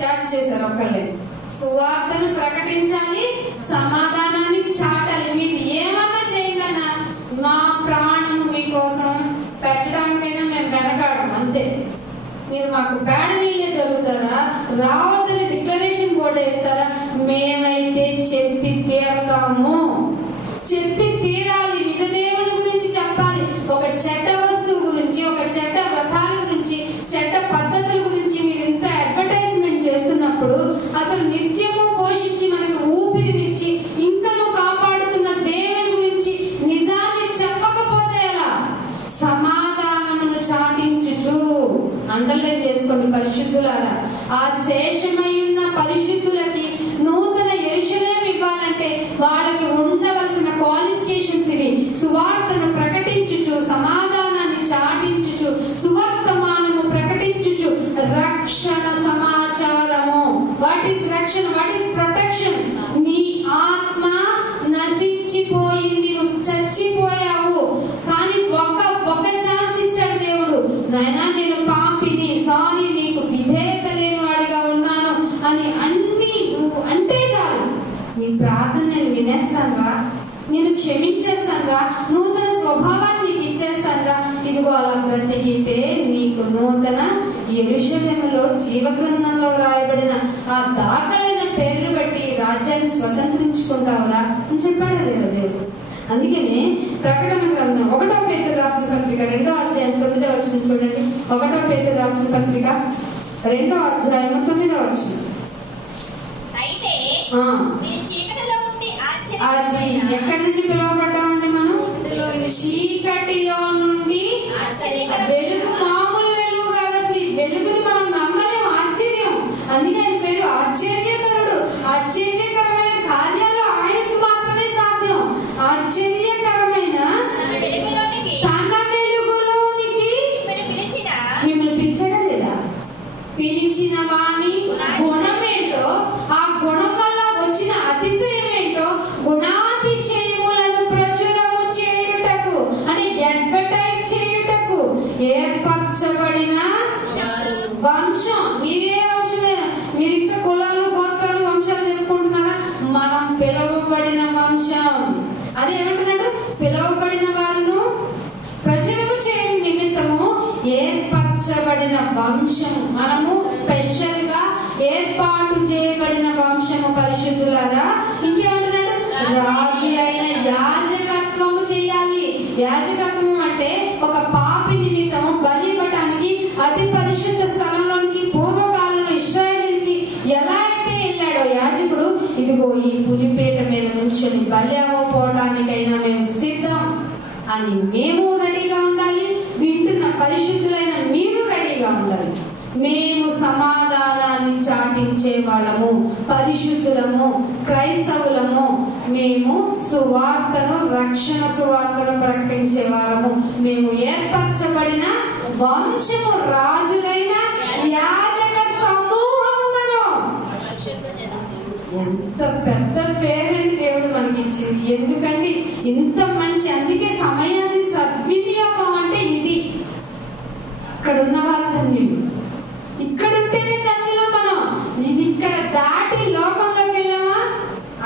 ట్యాగ్ చేశారు ఒకళ్ళే. సువార్తను ప్రకటించాలి, సమాధానాన్ని చాటాలి. మీరు ఏమన్నా చేయండి, మా ప్రాణము మీకోసం పెట్టడానికైనా మేము వెనకాడం, అంతే. మీరు మాకు పేడ నీళ్ళే చదువుతారా, రావద్దని డిక్లరేషన్ బోర్డు వేస్తారా, మేమైతే చెప్పి తీరతాము, చెప్పి తీరాలి. నిజ దేవుని గురించి చెప్పాలి. ఒక చెడ్డ వస్తువు గురించి, ఒక చెడ్డ వ్రతాల గురించి, చెడ్డ పద్ధతుల గురించి మీరు ఇంత అడ్వర్టైజ్మెంట్ చేస్తున్నప్పుడు అసలు నిత్యము పోషించి మనకు ఊపిరినిచ్చి ఇంకను కాపాడుతున్న దేవుని గురించి నిజాన్ని చెప్పకపోతే ఎలా? సమాధానమును చాటించుచు, అండర్లైన్ చేసుకోండి పరిశుద్ధులారా. ఆ శేషమై ఉన్న పరిశుద్ధులకి నూతన యెరూషలేము ఇవ్వాలంటే వాళ్ళకి ఉండవలసిన క్వాలిఫికేషన్స్ ఇవి. సువార్తను ప్రకటించుచు సమాధానాన్ని చాటించుచు సువర్తమానము ప్రకటించుచు రక్షణ సమాచారము. వాట్ ఈస్ రక్షణ? What is protection? నీ ఆత్మ నశించిపోయింది, నువ్వు చచ్చిపోయావు, కానీ ఒక ఛాన్స్ ఇచ్చాడు దేవుడు. నాయనా నేను పాపిని, సారీ, నీకు విధేయత లేని వాడిగా ఉన్నాను అని అన్ని నువ్వు అంటే చాలు, నీ ప్రార్థన నేను వినేస్తానురా, నేను క్షమించేస్తానురా, నూతన స్వభావాన్ని నీకు ఇచ్చేస్తానురా. ఇదిగో అలా బ్రతికితే నీకు నూతన యెరూషలేములో జీవగ్రంథంలో రాయబడిన ఆ దాఖలైన పేర్లు బట్టి రాజ్యాన్ని స్వతంత్రించుకుంటావురా అని చెప్పాడా లేదా దేవుడు? అందుకనే ప్రకటన గ్రంథం 1వ పేతురు రాసిన పత్రిక 2వ అధ్యాయం 9వ వచనం చూడండి. 1వ పేతురు రాసిన పత్రిక 2వ అధ్యాయం 9వ వచనం. అది ఎక్కడి నుండి పిలువబడ్డామండి మనం? చీకటిలో నుండి వెలుగు. మామూలు వెలుగు కాదు, అసలు ఈ వెలుగుని మనం నమ్మలేము. ఆశ్చర్యం. అందుకే ఆయన పేరు ఆశ్చర్యకరుడు. ఆశ్చర్యకరమైన కార్యాలు ఆయనకు మాత్రమే సాధ్యం. ఆశ్చర్యకరమైన తన వెలుగులోనికి మిమ్మల్ని పిలిచాడా లేదా? పిలిచిన వాణి గుణమేంటో, ఆ గుణం వల్ల వచ్చిన అతిశయం ఏంటో, గుణాతిశయములను ప్రచురము చేయుటకు అంటే అడ్వర్టైజ్ చేయుటకు ఏర్పరచబడిన వంశం. మీరే వంశమే, మీరు ఇంకా కులాలు గోత్రాలు వంశాలు చెప్పుకుంటున్నారా? మనం పిలువబడిన వంశం. అదేమంటున్నాడు? పిలువబడిన వారును ప్రచురము చేయడం నిమిత్తము ఏర్పరచబడిన వంశము. మనము స్పెషల్ గా ఏర్పాటు చేయబడిన వంశము పరిశుద్ధులారా. ఇంకేమంటున్నాడు? రాజులైన యాజకత్వము చేయాలి. యాజకత్వం అంటే ఒక పాపి నిమిత్తము బలి ఇవ్వటానికి అతి పరిశుద్ధ స్థలంలోనికి పూర్వకాలంలో ఇశ్రాయేలుకి ఎలా అయితే వెళ్ళాడో యాజకుడు, ఇదిగో ఈ పులిపేట మీద నుంచొని బలి అవ్వకపోవటానికైనా మేము సిద్ధం అని మేము రెడీగా ఉండాలి. వింటున్న పరిశుద్ధులైన మీరు రెడీగా ఉండాలి. మేము సమాధానాన్ని చాటించే వాళ్ళము, పరిశుద్ధులము, క్రైస్తవులము. మేము సువార్తను, రక్షణ సువార్తను ప్రకటించే వారము. మేము ఏర్పరచబడిన వంశము, రాజులైన యాజక సమూహము. మనం ఎంత పెద్ద పేరండి దేవుడు మనకి ఇచ్చింది. ఎందుకంటే ఇంత మంచి, అందుకే సమయాన్ని సద్వినియోగం అంటే ఇది. ఇక్కడ ఉన్న వాళ్ళు ధన్యులు, ఇక్కడ ఉంటేనే ధన్యులు మనం. ఇది ఇక్కడ దాటి లోకంలోకి వెళ్ళామా?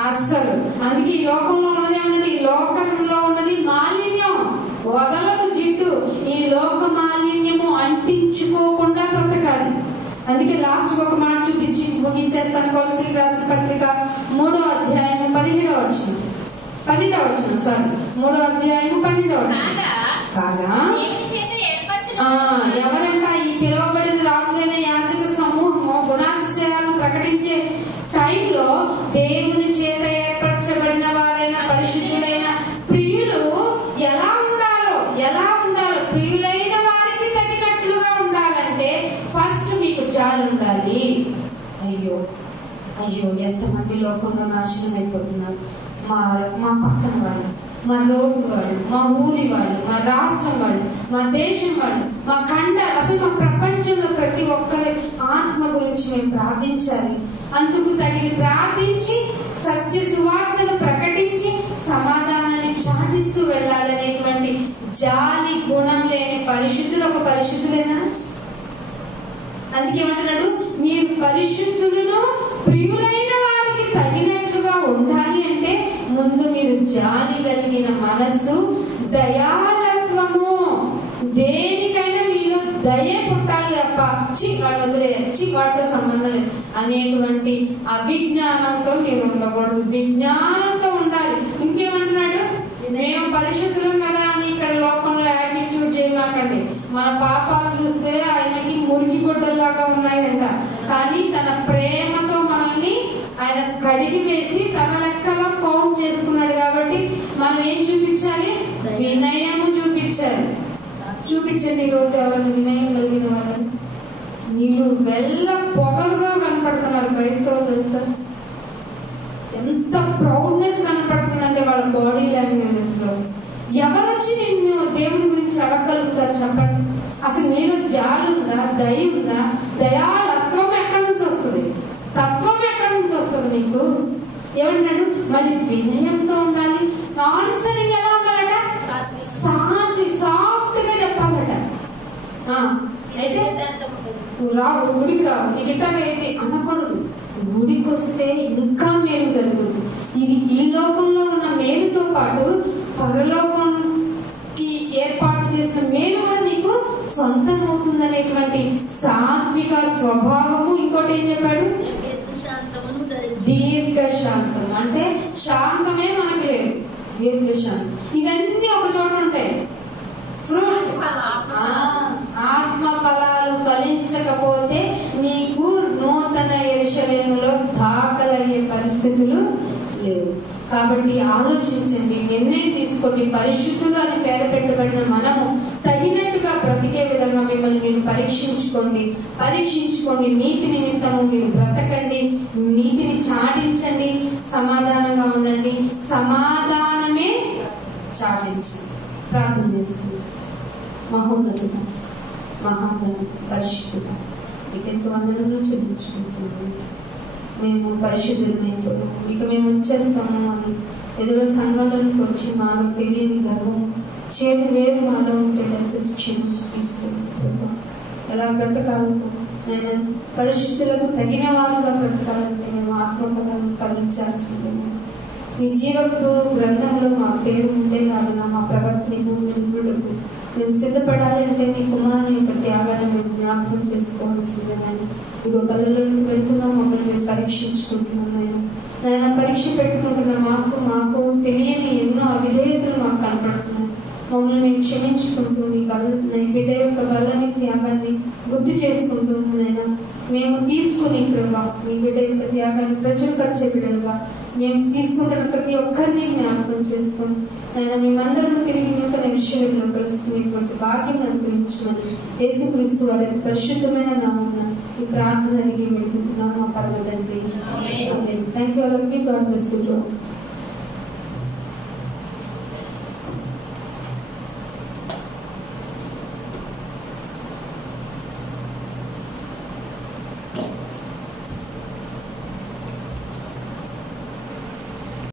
అస్సలు. అందుకే ఈ లోకంలో ఉన్నది ఏమన్నది? ఈ లోకంలో ఉన్నది మాలిన్యం, వదలకు జిడ్డు. ఈ లోక మాలిన్యము అంటించుకోకుండా బ్రతకాలి. అందుకే లాస్ట్ ఒక మాట చూపించి ముగించేస్తాను. కొలసీలకు రాసిన పత్రిక 3వ అధ్యాయము 17వ వచనం. 12వ వచనం, సారీ, 3వ అధ్యాయము 12వ వచనం. కాగా ఎవరంట? ఈ పిలువబడిన రాజులైన యాజక సమూహము గుణాతిశయాలను ప్రకటించే టైంలో దేవుని చేత ఏర్పరచబడిన వారైన పరిశుద్ధులైన ప్రియులు ఎలా ఉండాలో, ప్రియులైన వారికి తగినట్లుగా ఉండాలంటే ఫస్ట్ మీకు జాలి ఉండాలి. అయ్యో అయ్యో ఎంతమంది లోకంలో నాశనం అయిపోతున్నారు. మా మా పక్కన వాళ్ళు, మా రోడ్డు వాళ్ళు, మా ఊరి వాళ్ళు, మా రాష్ట్రం వాళ్ళు, మా దేశం వాళ్ళు, మా అసలు మా ప్రపంచంలో ప్రతి ఒక్కరి ఆత్మ గురించి మేము ప్రార్థించాలి. అందుకు తగిన ప్రార్థించి సత్య సువార్తను ప్రకటించి సమాధానాన్ని చాటిస్తూ వెళ్ళాలనేటువంటి జాలి గుణం లేని పరిశుద్ధులు ఒక పరిశుద్ధులేనా? అందుకేమంటున్నాడు, మీరు పరిశుద్ధులను ప్రియులైన వారికి తగినట్లుగా ఉండాలి అంటే ముందు మీరు జాలి కలిగిన మనస్సు, దయాళత్వము, దేనికైనా మీలో దయ పుట్టాలి తప్ప వాడు వదిలే వాటితో సంబంధం లేదు అనేటువంటి అవిజ్ఞానంతో మీరు ఉండకూడదు, విజ్ఞానంతో ఉండాలి. ఇంకేమంటున్నాడు, మేము పరిశుద్ధులం కదా అని ఇక్కడ లోకంలో యాటిట్యూడ్ చేయమాకండి. మన పాపాలు చూస్తే ఆయనకి మురికి గుడ్డల్లాగా ఉన్నాయంట, కానీ తన ప్రేమతో మనల్ని ఆయన కడిగి వేసి తన లెక్కలో కౌంట్ చేసుకున్నాడు. కాబట్టి మనం ఏం చూపించాలి? వినయము చూపించాలి. చూపించండి ఈరోజు ఎవరైనా వినయం కలిగిన వాళ్ళని. నీళ్ళు వెళ్ళ పొగరుగా కనపడుతున్నారు క్రైస్తవులు, తెలుసా? ఎంత ప్రౌడ్నెస్ కనపడుతుందంటే వాళ్ళ బాడీ లాంగ్వేజెస్ లో. ఎవరొచ్చి నిన్ను దేవుని గురించి అడగగలుగుతారు చెప్పండి? అసలు నీలో జాలి ఉందా? దయ ఉందా? దయాళత్వం ఎక్కడి నుంచి వస్తుంది? తత్వం ఎక్కడి నుంచి వస్తుంది నీకు? ఏమన్నాడు? మళ్ళీ వినయంతో ఉండాలి. ఆన్సరింగ్ ఎలా ఉండాలట? సాఫ్ట్ గా చెప్పాలట. అయితే రావు, గుడికి రావు, నీకు ఇట్టాగా అయితే అనకూడదు. గుడికి వస్తే ఇంకా మేలు జరుగుతుంది. ఇది ఈ లోకంలో ఉన్న మేలుతో పాటు పరలోకంకి ఏర్పాటు చేసిన మేలు కూడా నీకు సొంతం అవుతుందనేటువంటి సాత్విక స్వభావము. ఇంకోటి ఏం చెప్పాడు? దీర్ఘశాంతం. అంటే శాంతమే మనకి లేదు, దీర్ఘశాంతం. ఇవన్నీ ఒక చోట ఉంటాయి. ఫ్రూట్, ఆత్మ ఫలాలు ఫలించకపోతే నీకు నూతన యెరూషలేములో దాఖలయ్యే పరిస్థితులు లేవు. కాబట్టి ఆలోచించండి, నిర్ణయం తీసుకోండి. పరిశుద్ధులు అని పేరు పెట్టబడిన మనము తగినట్టుగా బ్రతికే విధంగా మిమ్మల్ని మీరు పరీక్షించుకోండి. నీతి నిమిత్తము మీరు బ్రతకండి, నీతిని చాటించండి, సమాధానంగా ఉండండి, సమాధానమే చాటించండి. ప్రార్థన చేసుకుంది. మహోన్నతుడా, మహాగణ, పరిశుద్ధుడా, మీకెంతో వందనములు చెల్లించుకుంటున్నాము. మేము పరిశుద్ధులమైతే ఇక మేము వచ్చేస్తాము అని ఎదురు సంఘాలలోకి వచ్చి మాలో తెలియని గర్వం, చేదు వేరు మాలో ఉంటేదైతే క్షమించి తీసుకెళ్తాము. ఎలా బ్రతకాలకు నేను పరిశుద్ధులకు తగిన వారుగా బ్రతకాలంటే మేము ఆత్మఫలాన్ని కలిగించాల్సిందే. నీ జీవపు గ్రంథంలో మా పేరు ఉండే కాదన్నా మా ప్రవర్తన భూమికి మేము సిద్ధపడాలంటే నీ కుమారుని యొక్క త్యాగాన్ని మేము జ్ఞాపకం చేసుకోవాల్సిందే. నేను ఇదిగో కళ్ళలోకి వెళ్తున్నాం, మమ్మల్ని మేము పరీక్షించుకుంటున్నాం. నేను పరీక్ష పెట్టుకుంటున్నా. మాకు తెలియని ఎన్నో అవిధేయతలు మాకు కనపడుతున్నాయి. మమ్మల్ని మేము క్షమించుకుంటూ నీ బిడ్డ యొక్క బలని త్యాగాన్ని గుర్తు చేసుకుంటూ నైనా మేము తీసుకుని ప్రభా మీ బిడ్డ యొక్క త్యాగాన్ని ప్రచురపరిచే బిడ్డలుగా మేము తీసుకుంటున్న ప్రతి ఒక్కరిని జ్ఞాపకం చేసుకొని నైనా మేమందరం తిరిగి నూతన యెరూషలేములో కలుసుకునేటువంటి భాగ్యం అనుగ్రహించమని యేసుక్రీస్తు వారి పరిశుద్ధమైన నామమున ఈ ప్రార్థన అడిగి వేడుకుంటున్నాము మా పరమ తండ్రి. ఆమేన్. Thank you all of you. God bless you.